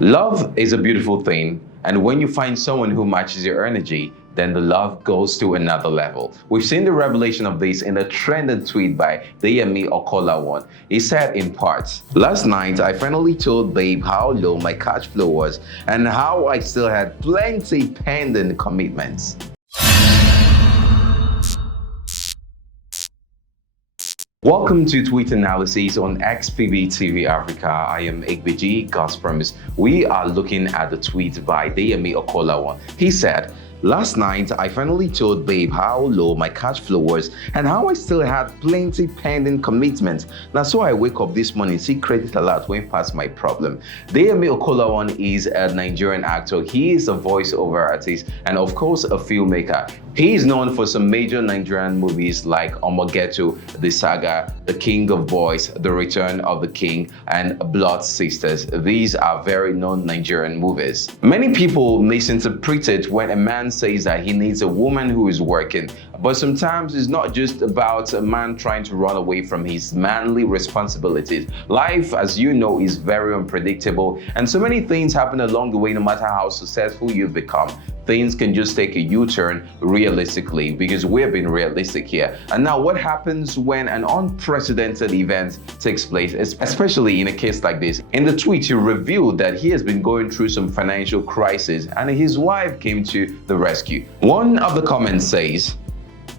Love is a beautiful thing, and when you find someone who matches your energy, then the love goes to another level. We've seen the revelation of this in a trending tweet by Deyemi Okanlawon. He said in part, "Last night I finally told babe how low my cash flow was and how I still had plenty pending commitments." Welcome to Tweet Analysis on XPB TV Africa. I am Igbeji, God's promise. We are looking at the tweet by Deyemi Okanlawon. He said, "Last night, I finally told babe how low my cash flow was and how I still had plenty pending commitments. Now, so I wake up this morning, see credit alert went past my problem." Deyemi Okanlawon is a Nigerian actor. He is a voiceover artist and, of course, a filmmaker. He is known for some major Nigerian movies like Omogeto, The Saga, The King of Boys, The Return of the King, and Blood Sisters. These are very known Nigerian movies. Many people misinterpret it when a man says that he needs a woman who is working. But sometimes it's not just about a man trying to run away from his manly responsibilities. Life, as you know, is very unpredictable, and so many things happen along the way. No matter how successful you've become, things can just take a U-turn realistically, because we're being realistic here. And now what happens when an unprecedented event takes place, especially in a case like this? In the tweet, he revealed that he has been going through some financial crisis and his wife came to the rescue. One of the comments says,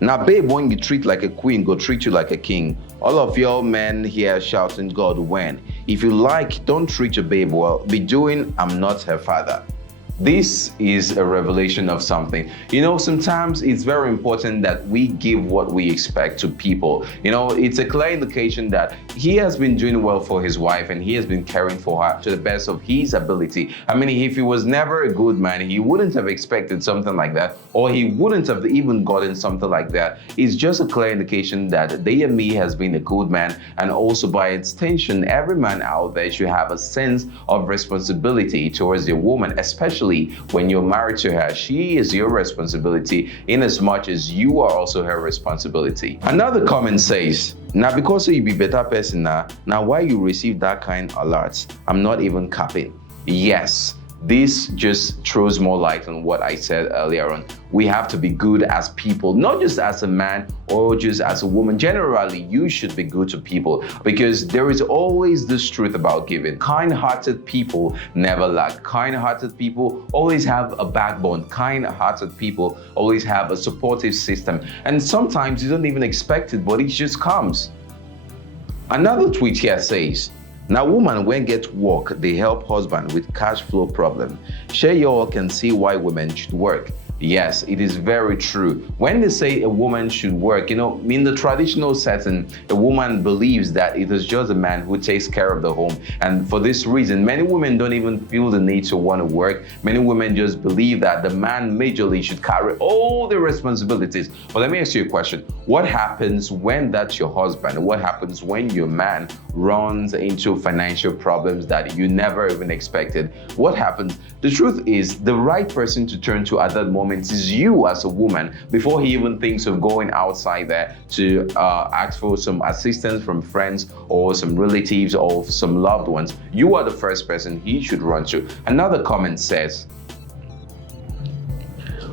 "Now babe, when you treat like a queen, go treat you like a king. All of y'all men here shouting God when. If you like, don't treat your babe well. Be doing, I'm not her father." This is a revelation of something. You know, sometimes it's very important that we give what we expect to people. You know, it's a clear indication that he has been doing well for his wife and he has been caring for her to the best of his ability. I mean, if he was never a good man, he wouldn't have expected something like that, or he wouldn't have even gotten something like that. It's just a clear indication that Deyemi has been a good man, and also by extension, every man out there should have a sense of responsibility towards your woman, especially when you're married to her. She is your responsibility in as much as you are also her responsibility. Another comment says, "Now because you be better person now why you receive that kind of alerts? I'm not even capping." Yes. This just throws more light on what I said earlier on. We have to be good as people, not just as a man or just as a woman. Generally, you should be good to people, because there is always this truth about giving. Kind-hearted people never lack. Kind-hearted people always have a backbone. Kind-hearted people always have a supportive system. And sometimes you don't even expect it, but it just comes. Another tweet here says, "Now woman when get work, they help husband with cash flow problem. Share y'all can see why women should work." Yes, it is very true. When they say a woman should work, you know, in the traditional setting, a woman believes that it is just a man who takes care of the home. And for this reason, many women don't even feel the need to want to work. Many women just believe that the man majorly should carry all the responsibilities. But let me ask you a question. What happens when that's your husband? What happens when your man runs into financial problems that you never even expected? What happens? The truth is, the right person to turn to at that moment is you as a woman, before he even thinks of going outside there to ask for some assistance from friends or some relatives or some loved ones. You are the first person he should run to. Another comment says,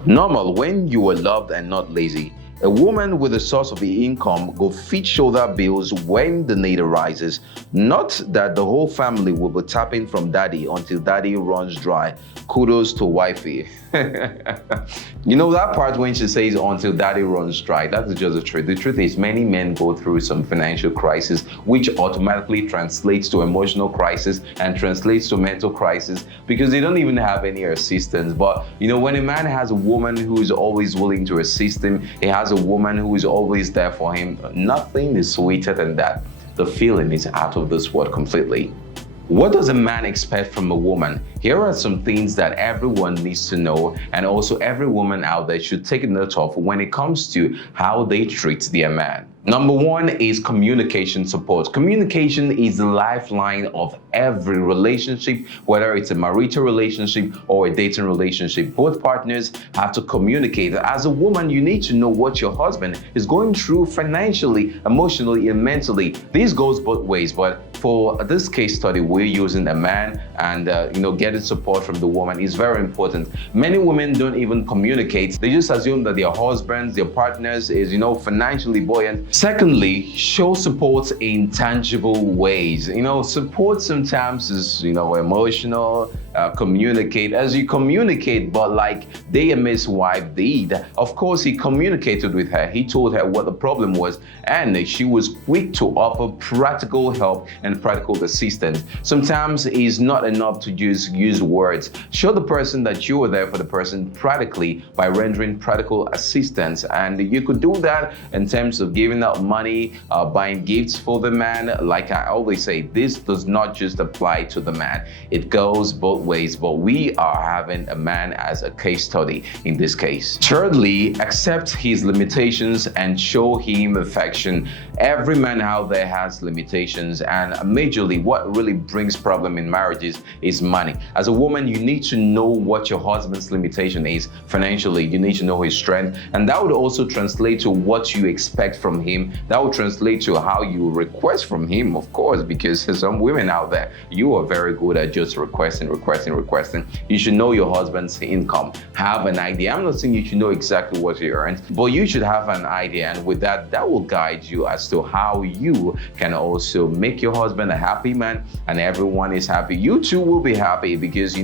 "Normal when you are loved and not lazy. A woman with a source of income go fit shoulder bills when the need arises. Not that the whole family will be tapping from daddy until daddy runs dry. Kudos to wifey." You know that part when she says until daddy runs dry, that is just the truth. The truth is many men go through some financial crisis, which automatically translates to emotional crisis and translates to mental crisis, because they don't even have any assistance. But you know, when a man has a woman who is always willing to assist him, he has a woman who is always there for him, nothing is sweeter than that. The feeling is out of this world completely. What does a man expect from a woman? Here are some things that everyone needs to know, and also every woman out there should take note of when it comes to how they treat their man. Number one is communication support. Communication is the lifeline of every relationship, whether it's a marital relationship or a dating relationship. Both partners have to communicate. As a woman, you need to know what your husband is going through financially, emotionally, and mentally. This goes both ways, but for this case study, we're using a man, and getting support from the woman is very important. Many women don't even communicate. They just assume that their husbands, their partners is financially buoyant. Secondly, show support in tangible ways. Support sometimes is emotional. Communicate as you communicate, but like Deyemi's wife did. Of course, he communicated with her. He told her what the problem was, and she was quick to offer practical help and practical assistance. Sometimes it's not enough to just use words. Show the person that you were there for the person practically by rendering practical assistance, and you could do that in terms of giving out money, buying gifts for the man. Like I always say, this does not just apply to the man. It goes both ways, but we are having a man as a case study in this case. Thirdly, accept his limitations and show him affection. Every man out there has limitations, and majorly what really brings problem in marriages is money. As a woman, you need to know what your husband's limitation is financially. You need to know his strength, and that would also translate to what you expect from him. That would translate to how you request from him, of course, because there's some women out there, you are very good at just requesting. You should know your husband's income. Have an idea. I'm not saying you should know exactly what he earns, but you should have an idea, and with that will guide you as to how you can also make your husband a happy man, and everyone is happy. You too will be happy, because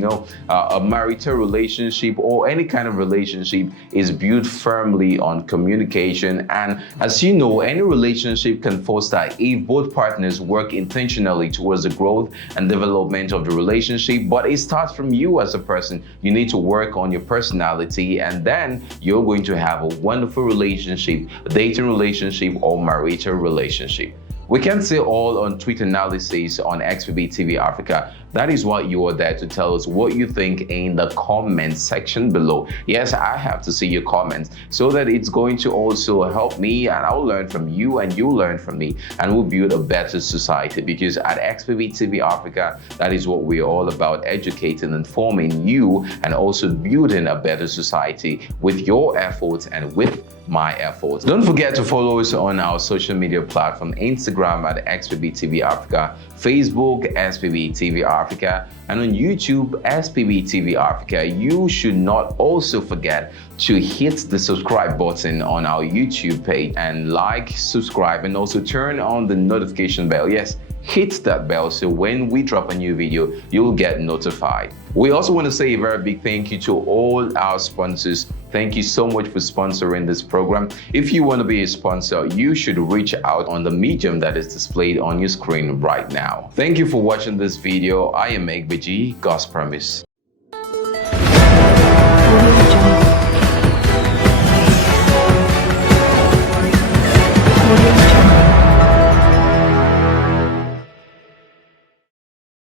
a marital relationship or any kind of relationship is built firmly on communication. And as you know, any relationship can foster if both partners work intentionally towards the growth and development of the relationship. But it starts from you as a person. You need to work on your personality, and then you're going to have a wonderful relationship, dating relationship or marital relationship. We can't say all on tweet analysis on XBB TV Africa. That is what you are there to tell us what you think in the comment section below. Yes, I have to see your comments so that it's going to also help me, and I'll learn from you and you'll learn from me, and we'll build a better society. Because at XBB TV Africa, that is what we're all about: educating, informing you, and also building a better society with your efforts and with my efforts. Don't forget to follow us on our social media platform: Instagram at XBB TV Africa, Facebook SBB TV Africa, and on YouTube SBB TV Africa. You should not also forget to hit the subscribe button on our YouTube page, and like, subscribe, and also turn on the notification bell. Yes, hit that bell so when we drop a new video, you'll get notified. We also want to say a very big thank you to all our sponsors. Thank you so much for sponsoring this program. If you want to be a sponsor, you should reach out on the medium that is displayed on your screen right now. Thank you for watching this video. I am Egbeji, God's Promise.